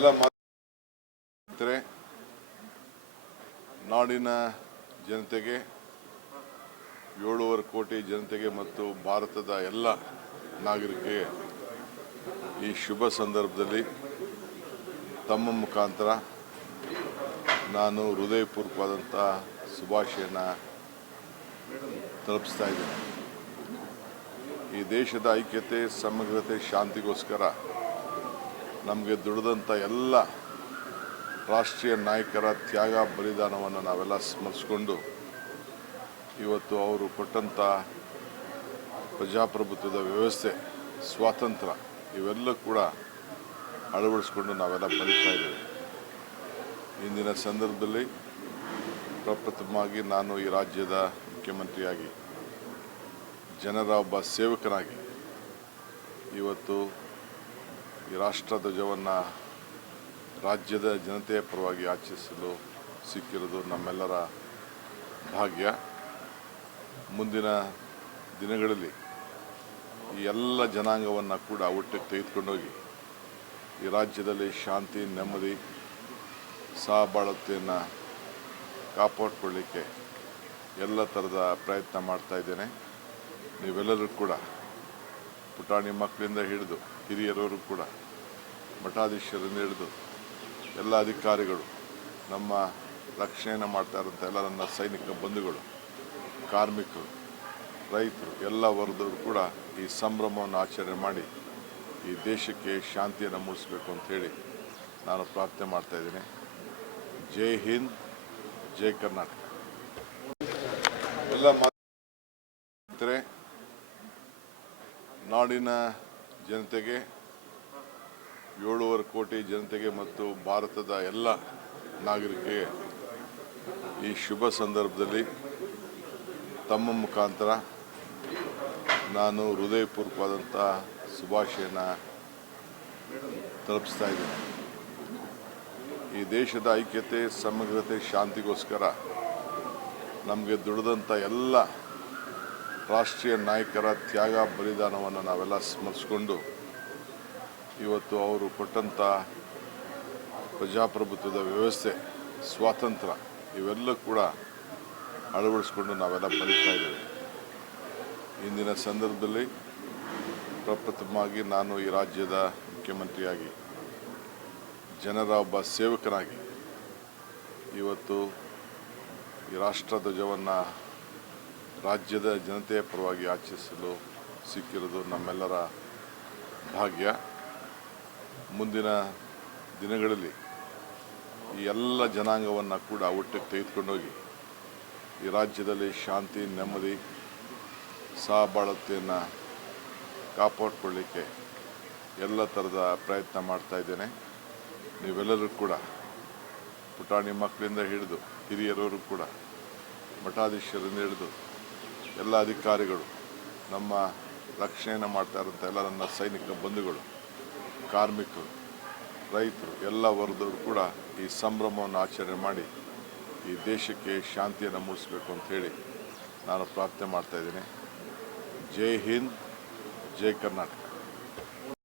ಎಲ್ಲ ಮಾತರೆ ನಾಡಿನ ಜನತೆಗೆ 7.5 ಕೋಟಿ ಜನತೆಗೆ ಮತ್ತು ಭಾರತದ ಎಲ್ಲ ನಾಗರಿಕರಿಗೆ ಈ ಶುಭ ಸಂದರ್ಭದಲ್ಲಿ ತಮ್ಮ ಮುಖಾಂತರ ನಾನು ಹೃದಯಪೂರ್ವಕವಾದಂಥ ಶುಭಾಶಯನ ತಲುಪಿಸ್ತಾ ಇದ್ದೇನೆ. ಈ ದೇಶದ ಐಕ್ಯತೆ, ಸಮಗ್ರತೆ, ಶಾಂತಿಗೋಸ್ಕರ ನಮಗೆ ದುಡಿದಂಥ ಎಲ್ಲ ರಾಷ್ಟ್ರೀಯ ನಾಯಕರ ತ್ಯಾಗ ಬಲಿದಾನವನ್ನು ನಾವೆಲ್ಲ ಸ್ಮರಿಸಿಕೊಂಡು ಇವತ್ತು ಅವರು ಕೊಟ್ಟಂಥ ಪ್ರಜಾಪ್ರಭುತ್ವದ ವ್ಯವಸ್ಥೆ, ಸ್ವಾತಂತ್ರ್ಯ ಇವೆಲ್ಲ ಕೂಡ ಅಳವಡಿಸ್ಕೊಂಡು ನಾವೆಲ್ಲ ಬದುಕ್ತಾ ಇದ್ದೇವೆ. ಇಂದಿನ ಸಂದರ್ಭದಲ್ಲಿ ಪ್ರಪ್ರಥಮವಾಗಿ ನಾನು ಈ ರಾಜ್ಯದ ಮುಖ್ಯಮಂತ್ರಿಯಾಗಿ, ಜನರ ಒಬ್ಬ ಸೇವಕನಾಗಿ ಇವತ್ತು ಈ ರಾಷ್ಟ್ರಧ್ವಜವನ್ನು ರಾಜ್ಯದ ಜನತೆಯ ಪರವಾಗಿ ಆಚರಿಸಲು ಸಿಕ್ಕಿರೋದು ನಮ್ಮೆಲ್ಲರ ಭಾಗ್ಯ. ಮುಂದಿನ ದಿನಗಳಲ್ಲಿ ಈ ಎಲ್ಲ ಜನಾಂಗವನ್ನು ಕೂಡ ಒಟ್ಟಿಗೆ ತೆಗೆದುಕೊಂಡೋಗಿ ಈ ರಾಜ್ಯದಲ್ಲಿ ಶಾಂತಿ, ನೆಮ್ಮದಿ, ಸಹಬಾಳ್ವೆಯನ್ನು ಕಾಪಾಡಿಕೊಳ್ಳಿಕ್ಕೆ ಎಲ್ಲ ಥರದ ಪ್ರಯತ್ನ ಮಾಡ್ತಾ ಇದ್ದೇನೆ. ನೀವೆಲ್ಲರೂ ಕೂಡ ಪುಟಾಣಿ ಮಕ್ಕಳಿಂದ ಹಿಡಿದು ಹಿರಿಯರವರು ಕೂಡ, ಮಠಾಧೀಶರಿಂದ ಹಿಡಿದು ಎಲ್ಲ ಅಧಿಕಾರಿಗಳು, ನಮ್ಮ ರಕ್ಷಣೆಯನ್ನು ಮಾಡ್ತಾ ಇರೋಂಥ ಎಲ್ಲ ನನ್ನ ಸೈನಿಕ ಬಂಧುಗಳು, ಕಾರ್ಮಿಕರು, ರೈತರು, ಎಲ್ಲ ವರ್ಗದವರು ಕೂಡ ಈ ಸಂಭ್ರಮವನ್ನು ಆಚರಣೆ ಮಾಡಿ ಈ ದೇಶಕ್ಕೆ ಶಾಂತಿಯನ್ನು ಮೂಡಿಸಬೇಕು ಅಂತ ಹೇಳಿ ನಾನು ಪ್ರಾರ್ಥನೆ ಮಾಡ್ತಾ ಇದ್ದೀನಿ. ಜೈ ಹಿಂದ್, ಜೈ ಕರ್ನಾಟಕ. ಎಲ್ಲ ಮಾತರೆ ನಾಡಿನ ಜನತೆಗೆ 7.5 ಕೋಟಿ ಜನತೆಗೆ ಮತ್ತು ಭಾರತದ ಎಲ್ಲ ನಾಗರಿಕರಿಗೆ ಈ ಶುಭ ಸಂದರ್ಭದಲ್ಲಿ ತಮ್ಮ ಮುಖಾಂತರ ನಾನು ಹೃದಯಪೂರ್ವಕವಾದಂಥ ಶುಭಾಶಯನ ತಲುಪಿಸ್ತಾ ಇದ್ದೇನೆ. ಈ ದೇಶದ ಐಕ್ಯತೆ, ಸಮಗ್ರತೆ, ಶಾಂತಿಗೋಸ್ಕರ ನಮಗೆ ದುಡಿದಂಥ ಎಲ್ಲ ರಾಷ್ಟ್ರೀಯ ನಾಯಕರ ತ್ಯಾಗ ಬಲಿದಾನವನ್ನು ನಾವೆಲ್ಲ ಸ್ಮರಿಸಿಕೊಂಡು ಇವತ್ತು ಅವರು ಕೊಟ್ಟಂಥ ಪ್ರಜಾಪ್ರಭುತ್ವದ ವ್ಯವಸ್ಥೆ, ಸ್ವಾತಂತ್ರ್ಯ ಇವೆಲ್ಲ ಕೂಡ ಅಳವಡಿಸ್ಕೊಂಡು ನಾವೆಲ್ಲ ಬದುಕ್ತಾ ಇದ್ದೇವೆ. ಇಂದಿನ ಸಂದರ್ಭದಲ್ಲಿ ಪ್ರಪ್ರಥಮವಾಗಿ ನಾನು ಈ ರಾಜ್ಯದ ಮುಖ್ಯಮಂತ್ರಿಯಾಗಿ, ಜನರ ಒಬ್ಬ ಸೇವಕನಾಗಿ ಇವತ್ತು ಈ ರಾಷ್ಟ್ರಧ್ವಜವನ್ನು ರಾಜ್ಯದ ಜನತೆಯ ಪರವಾಗಿ ಆಚರಿಸಲು ಸಿಕ್ಕಿರೋದು ನಮ್ಮೆಲ್ಲರ ಭಾಗ್ಯ. ಮುಂದಿನ ದಿನಗಳಲ್ಲಿ ಈ ಎಲ್ಲ ಜನಾಂಗವನ್ನು ಕೂಡ ಒಟ್ಟಿಗೆ ತೆಗೆದುಕೊಂಡೋಗಿ ಈ ರಾಜ್ಯದಲ್ಲಿ ಶಾಂತಿ, ನೆಮ್ಮದಿ, ಸಹಬಾಳ್ವೆಯನ್ನು ಕಾಪಾಡಿಕೊಳ್ಳಿಕ್ಕೆ ಎಲ್ಲ ಥರದ ಪ್ರಯತ್ನ ಮಾಡ್ತಾ ಇದ್ದೇನೆ. ನೀವೆಲ್ಲರೂ ಕೂಡ ಪುಟಾಣಿ ಮಕ್ಕಳಿಂದ ಹಿಡಿದು ಹಿರಿಯರವರು ಕೂಡ, ಮಠಾಧೀಶರಿಂದ ಹಿಡಿದು ಎಲ್ಲ ಅಧಿಕಾರಿಗಳು, ನಮ್ಮ ರಕ್ಷಣೆಯನ್ನು ಮಾಡ್ತಾ ಇರೋಂಥ ಎಲ್ಲ ನನ್ನ ಸೈನಿಕ ಬಂಧುಗಳು, ಕಾರ್ಮಿಕರು, ರೈತರು, ಎಲ್ಲ ವರ್ಗದವರು ಕೂಡ ಈ ಸಂಭ್ರಮವನ್ನು ಆಚರಣೆ ಮಾಡಿ ಈ ದೇಶಕ್ಕೆ ಶಾಂತಿಯನ್ನು ಮೂಡಿಸಬೇಕು ಅಂತ ಹೇಳಿ ನಾನು ಪ್ರಾರ್ಥನೆ ಮಾಡ್ತಾ ಇದ್ದೀನಿ. ಜೈ ಹಿಂದ್, ಜೈ ಕರ್ನಾಟಕ.